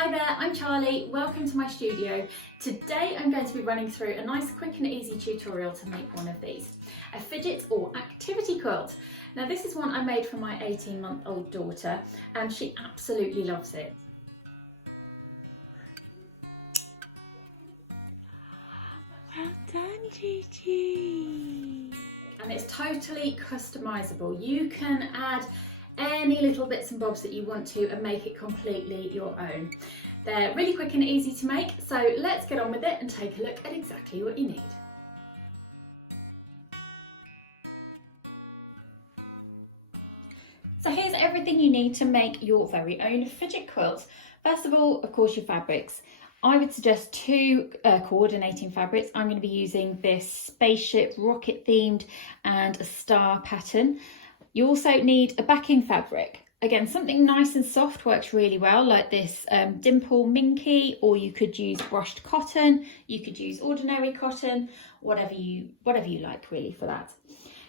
Hi there, I'm Charlie. Welcome to my studio. Today I'm going to be running through a nice quick and easy tutorial to make one of these, a fidget or activity quilt. Now this is one I made for my 18-month-old daughter and she absolutely loves it. Well done, Gigi. And it's totally customizable. You can add any little bits and bobs that you want to and make it completely your own. They're really quick and easy to make, so let's get on with it and take a look at exactly what you need. So here's everything you need to make your very own fidget quilt. First of all, of course, your fabrics. I would suggest two coordinating fabrics. I'm going to be using this spaceship rocket themed and a star pattern. You also need a backing fabric. Again, something nice and soft works really well, like this dimple minky, or you could use brushed cotton, you could use ordinary cotton, whatever you like really for that.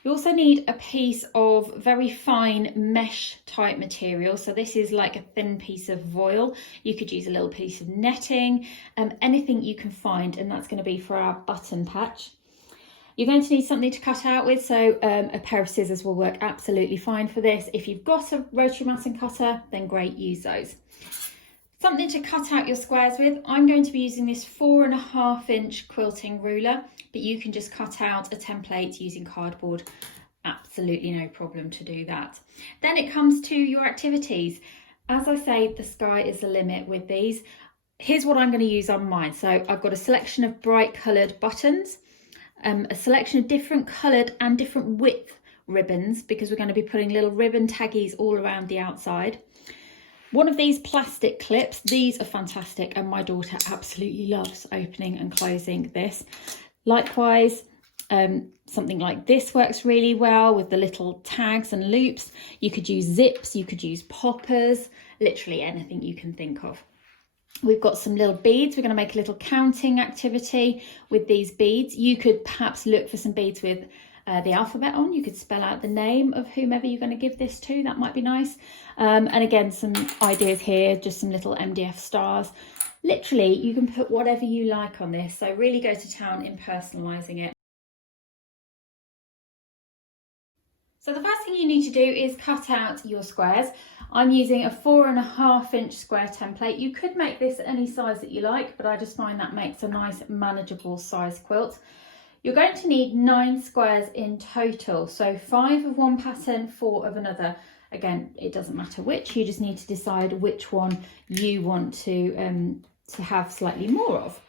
You also need a piece of very fine mesh type material. So this is like a thin piece of voile. You could use a little piece of netting, anything you can find, and that's going to be for our button patch. You're going to need something to cut out with, so a pair of scissors will work absolutely fine for this. If you've got a rotary matting cutter, then great, use those. Something to cut out your squares with. I'm going to be using this 4.5 inch quilting ruler, but you can just cut out a template using cardboard. Absolutely no problem to do that. Then it comes to your activities. As I say, the sky is the limit with these. Here's what I'm going to use on mine. So I've got a selection of bright coloured buttons, a selection of different coloured and different width ribbons, because we're going to be putting little ribbon taggies all around the outside. One of these plastic clips, these are fantastic and my daughter absolutely loves opening and closing this. Likewise, something like this works really well with the little tags and loops. You could use zips, you could use poppers, literally anything you can think of. We've got some little beads. We're going to make a little counting activity with these beads. You could perhaps look for some beads with the alphabet on. You could spell out the name of whomever you're going to give this to. That might be nice. And again, some ideas here, just some little MDF stars. Literally, you can put whatever you like on this. So really go to town in personalising it. So the first thing you need to do is cut out your squares. I'm using a 4.5 inch square template. You could make this any size that you like, but I just find that makes a nice manageable size quilt. You're going to need 9 squares in total. So 5 of one pattern, 4 of another. Again, it doesn't matter which, you just need to decide which one you want to have slightly more of.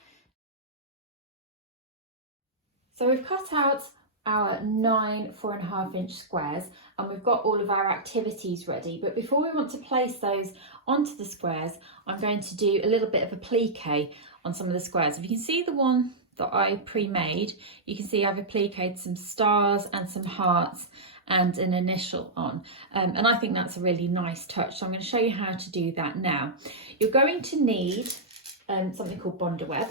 So we've cut out our 9 4.5 inch squares and we've got all of our activities ready, but before we want to place those onto the squares, I'm going to do a little bit of applique on some of the squares. If you can see the one that I pre-made, you can see I've appliqued some stars and some hearts and an initial on, and I think that's a really nice touch, so I'm going to show you how to do that now. You're going to need something called Bonder Web,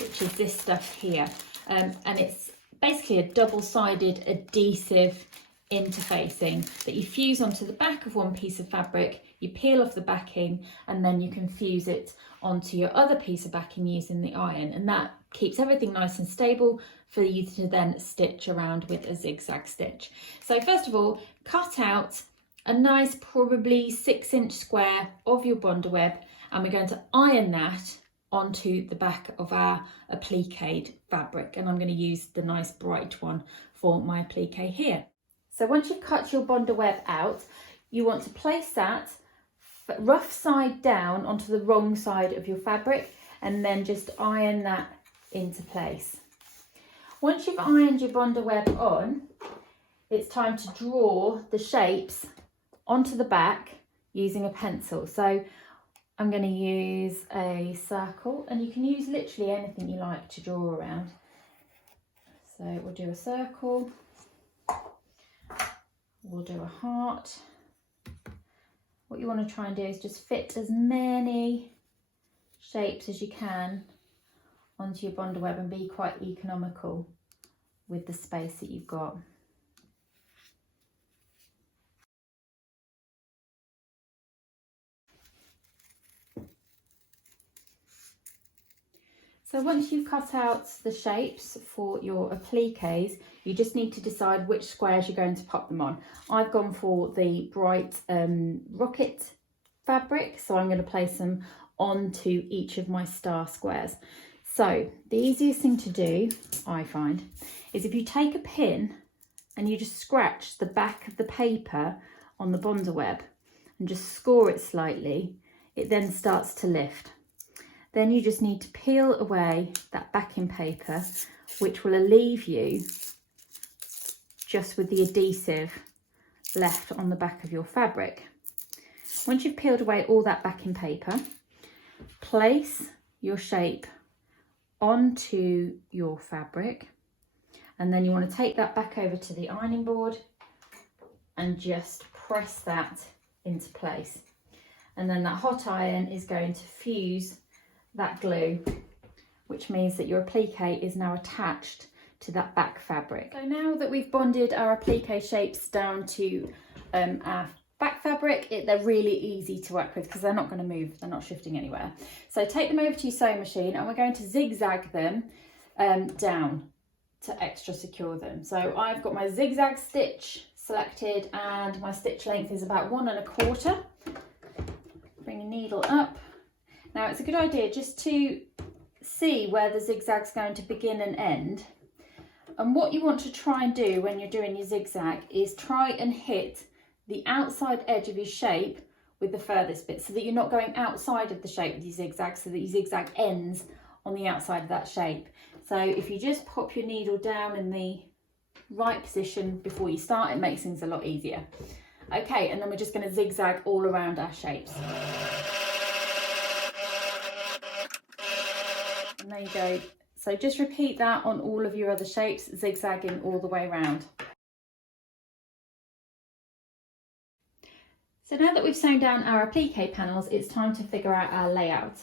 which is this stuff here, and it's basically a double-sided adhesive interfacing that you fuse onto the back of one piece of fabric, you peel off the backing, and then you can fuse it onto your other piece of backing using the iron, and that keeps everything nice and stable for you to then stitch around with a zigzag stitch. So first of all, cut out a nice probably 6 inch square of your Bonder Web, and we're going to iron that onto the back of our appliqued fabric, and I'm going to use the nice bright one for my applique here. So once you've cut your Bonder Web out, you want to place that rough side down onto the wrong side of your fabric and then just iron that into place. Once you've ironed your Bonder Web on, it's time to draw the shapes onto the back using a pencil. So I'm going to use a circle, and you can use literally anything you like to draw around. So we'll do a circle, we'll do a heart. What you want to try and do is just fit as many shapes as you can onto your Bonder Web and be quite economical with the space that you've got. So once you've cut out the shapes for your appliques, you just need to decide which squares you're going to pop them on. I've gone for the bright rocket fabric, so I'm going to place them onto each of my star squares. So the easiest thing to do, I find, is if you take a pin and you just scratch the back of the paper on the bonder web and just score it slightly, it then starts to lift. Then you just need to peel away that backing paper, which will leave you just with the adhesive left on the back of your fabric. Once you've peeled away all that backing paper, place your shape onto your fabric, and then you want to take that back over to the ironing board and just press that into place. And then that hot iron is going to fuse that glue, which means that your applique is now attached to that back fabric. So now that we've bonded our applique shapes down to our back fabric, they're really easy to work with because they're not going to move, they're not shifting anywhere. So take them over to your sewing machine and we're going to zigzag them down to extra secure them. So I've got my zigzag stitch selected and my stitch length is about 1 1/4. Bring your needle up. Now it's a good idea just to see where the zigzag's going to begin and end. And what you want to try and do when you're doing your zigzag is try and hit the outside edge of your shape with the furthest bit, so that you're not going outside of the shape with your zigzag, so that your zigzag ends on the outside of that shape. So if you just pop your needle down in the right position before you start, it makes things a lot easier. Okay, and then we're just going to zigzag all around our shapes. And there you go. So just repeat that on all of your other shapes, zigzagging all the way around. So now that we've sewn down our applique panels, it's time to figure out our layout.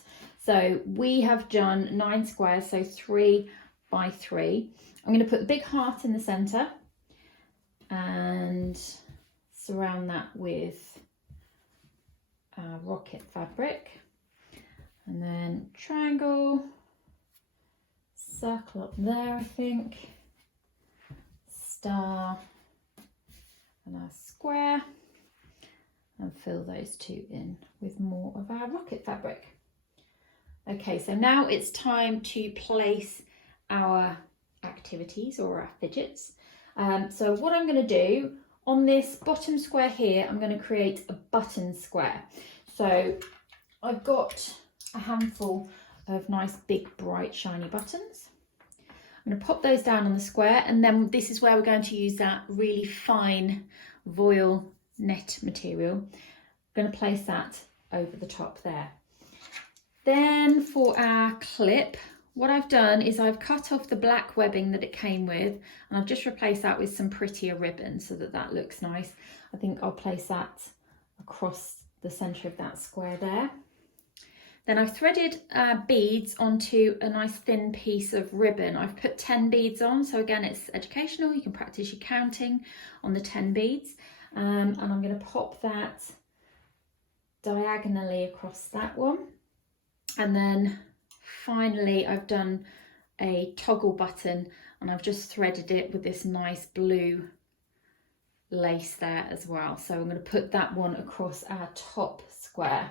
So we have done 9 squares, so 3 by 3. I'm going to put the big heart in the centre and surround that with rocket fabric, and then triangle, circle up there, I think, star and our square, and fill those two in with more of our rocket fabric. Okay, so now it's time to place our activities or our fidgets. So what I'm going to do on this bottom square here, I'm going to create a button square. So I've got a handful of nice big bright shiny buttons. I'm going to pop those down on the square, and then this is where we're going to use that really fine voile net material. I'm going to place that over the top there. Then for our clip, what I've done is I've cut off the black webbing that it came with, and I've just replaced that with some prettier ribbon so that that looks nice. I think I'll place that across the centre of that square there. Then I've threaded beads onto a nice thin piece of ribbon. I've put 10 beads on, so again it's educational, you can practice your counting on the 10 beads. And I'm going to pop that diagonally across that one. And then finally I've done a toggle button, and I've just threaded it with this nice blue lace there as well. So I'm going to put that one across our top square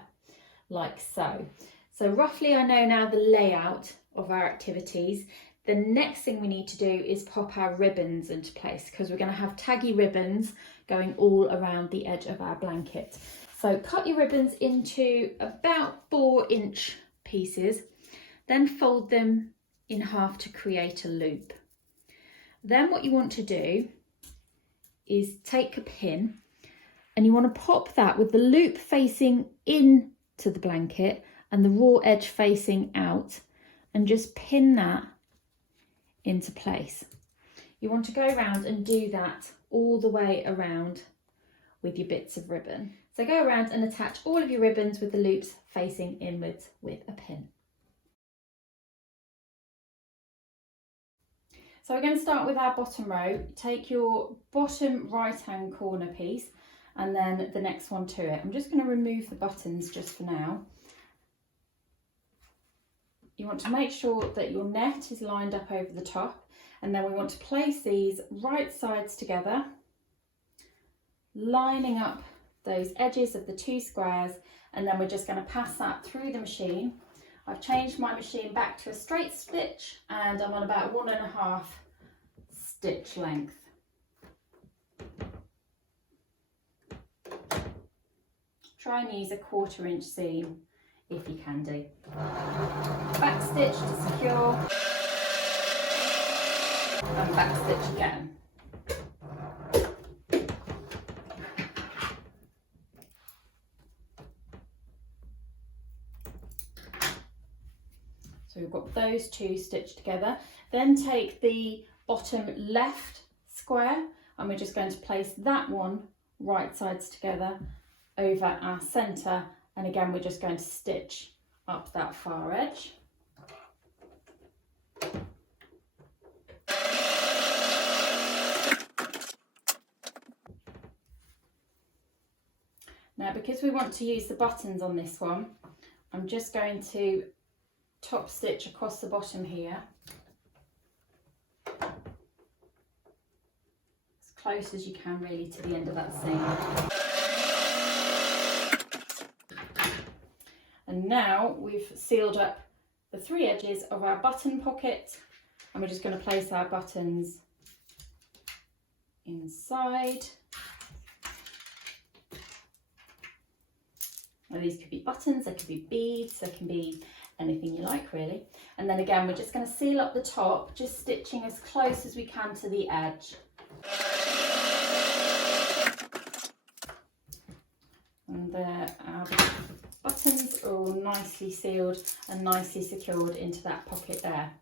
like so. So roughly I know now the layout of our activities. The next thing we need to do is pop our ribbons into place, because we're going to have taggy ribbons going all around the edge of our blanket. So cut your ribbons into about 4-inch pieces, then fold them in half to create a loop. Then what you want to do is take a pin, and you want to pop that with the loop facing in to the blanket and the raw edge facing out, and just pin that into place. You want to go around and do that all the way around with your bits of ribbon. So go around and attach all of your ribbons with the loops facing inwards with a pin. So we're going to start with our bottom row. Take your bottom right hand corner piece and then the next one to it. I'm just going to remove the buttons just for now. you want to make sure that your net is lined up over the top, and then we want to place these right sides together, lining up those edges of the two squares, and then we're just going to pass that through the machine. I've changed my machine back to a straight stitch and I'm on about 1.5 stitch length. Try and use a 1/4 inch seam if you can do. Back stitch to secure and back stitch again. So we've got those two stitched together. Then take the bottom left square and we're just going to place that one right sides together over our centre, and again we're just going to stitch up that far edge. Now, because we want to use the buttons on this one, I'm just going to top stitch across the bottom here, as close as you can really to the end of that seam. And now we've sealed up the 3 edges of our button pocket, and we're just going to place our buttons inside. Now, these could be buttons, they could be beads, they can be anything you like really. And then again we're just going to seal up the top, just stitching as close as we can to the edge. And there our buttons are all nicely sealed and nicely secured into that pocket there.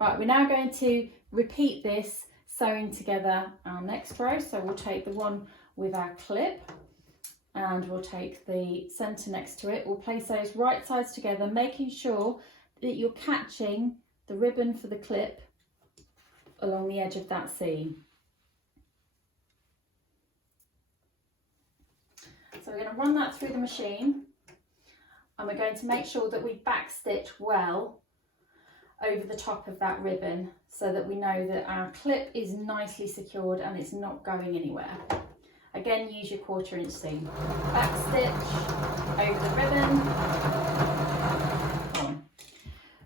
Right, we're now going to repeat this, sewing together our next row. So we'll take the one with our clip and we'll take the centre next to it. We'll place those right sides together, making sure that you're catching the ribbon for the clip along the edge of that seam. So we're going to run that through the machine, and we're going to make sure that we backstitch well over the top of that ribbon so that we know that our clip is nicely secured and it's not going anywhere. Again, use your 1/4 inch seam. Backstitch over the ribbon. On.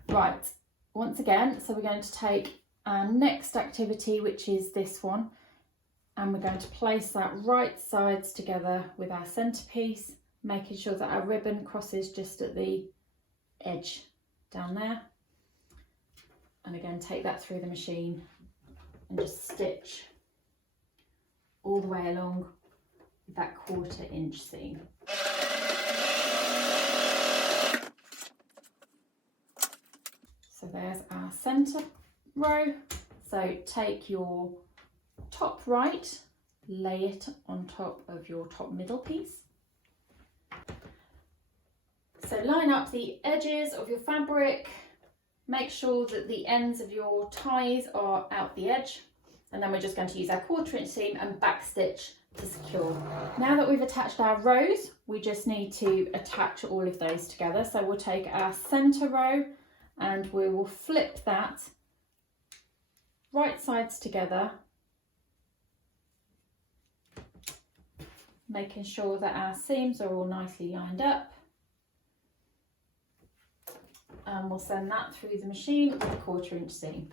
Right, once again, so we're going to take our next activity, which is this one, and we're going to place that right sides together with our centerpiece, making sure that our ribbon crosses just at the edge down there. And again, take that through the machine and just stitch all the way along with that 1/4 inch seam. So there's our centre row. So take your top right, lay it on top of your top middle piece. So line up the edges of your fabric, make sure that the ends of your ties are out the edge, and then we're just going to use our 1/4 inch seam and backstitch to secure. Now that we've attached our rows, we just need to attach all of those together. So we'll take our centre row and we will flip that right sides together, making sure that our seams are all nicely lined up. And we'll send that through the machine with a 1/4 inch seam.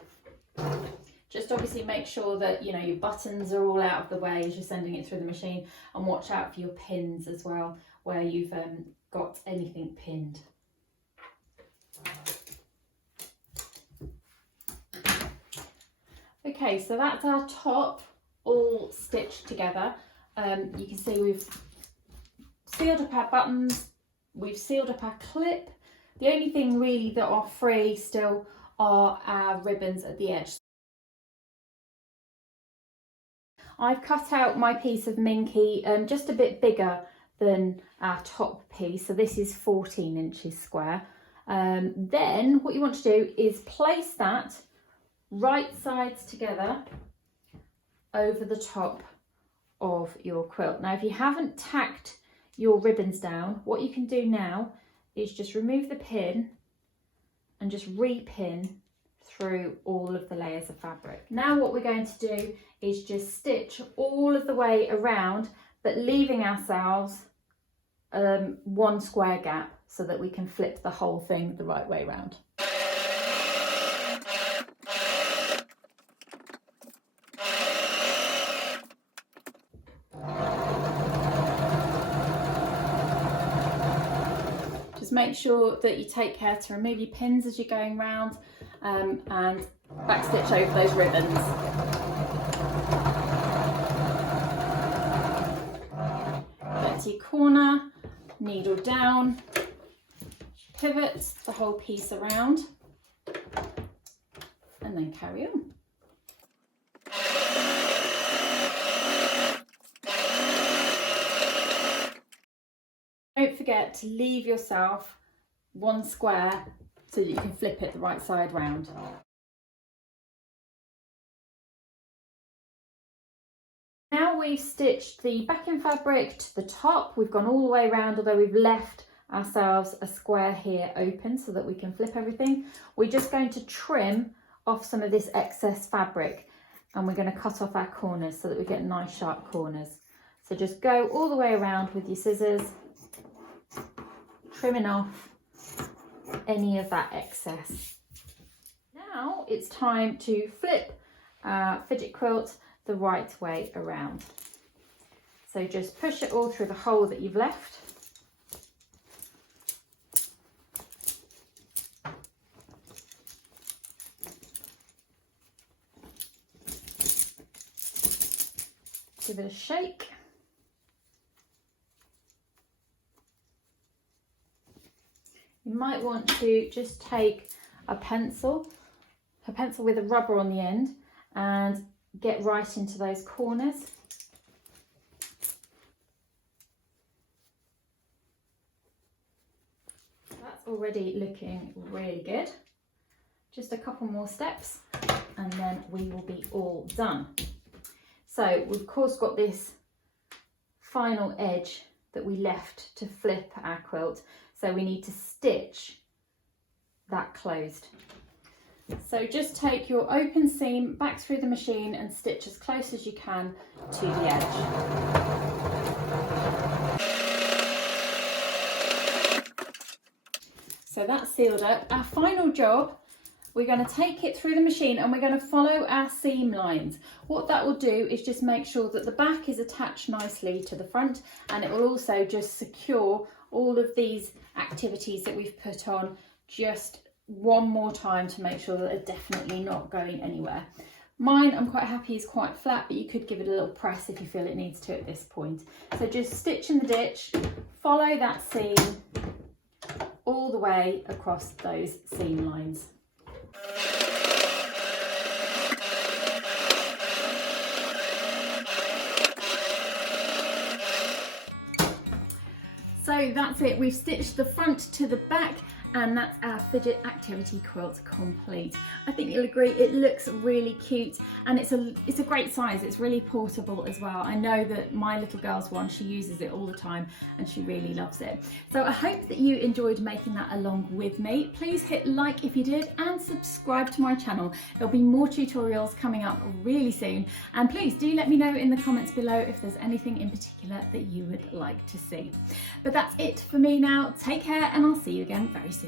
Just obviously make sure that your buttons are all out of the way as you're sending it through the machine, and watch out for your pins as well, where you've got anything pinned. Okay, so that's our top all stitched together. You can see we've sealed up our buttons, we've sealed up our clip. The only thing really that are free still are our ribbons at the edge. I've cut out my piece of Minky just a bit bigger than our top piece, so this is 14 inches square. Then what you want to do is place that right sides together over the top of your quilt. Now if you haven't tacked your ribbons down, what you can do now is just remove the pin and just repin through all of the layers of fabric. Now what we're going to do is just stitch all of the way around, but leaving ourselves one square gap so that we can flip the whole thing the right way around. Just make sure that you take care to remove your pins as you're going round, and backstitch over those ribbons. Get to your corner, needle down, pivot the whole piece around, and then carry on. Don't forget to leave yourself one square so that you can flip it the right side round. Now we've stitched the backing fabric to the top, we've gone all the way around, although we've left ourselves a square here open so that we can flip everything. We're just going to trim off some of this excess fabric, and we're going to cut off our corners so that we get nice sharp corners. So just go all the way around with your scissors, trimming off any of that excess. Now it's time to flip our fidget quilt the right way around. So just push it all through the hole that you've left. Give it a shake. You might want to just take a pencil with a rubber on the end, and get right into those corners. That's already looking really good. Just a couple more steps and then we will be all done. So we've of course got this final edge that we left to flip our quilt, so we need to stitch that closed. So just take your open seam back through the machine and stitch as close as you can to the edge. So that's sealed up. Our final job, we're going to take it through the machine and we're going to follow our seam lines. What that will do is just make sure that the back is attached nicely to the front, and it will also just secure all of these activities that we've put on just one more time to make sure that they're definitely not going anywhere. Mine, I'm quite happy, is quite flat, but you could give it a little press if you feel it needs to at this point. So just stitch in the ditch, follow that seam all the way across those seam lines. So that's it, we've stitched the front to the back, and that's our fidget activity quilt complete. I think you'll agree it looks really cute, and it's a great size. It's really portable as well. I know that my little girl's one, she uses it all the time and she really loves it. So I hope that you enjoyed making that along with me. Please hit like if you did, and subscribe to my channel. There'll be more tutorials coming up really soon, and please do let me know in the comments below if there's anything in particular that you would like to see. But that's it for me now. Take care, and I'll see you again very soon.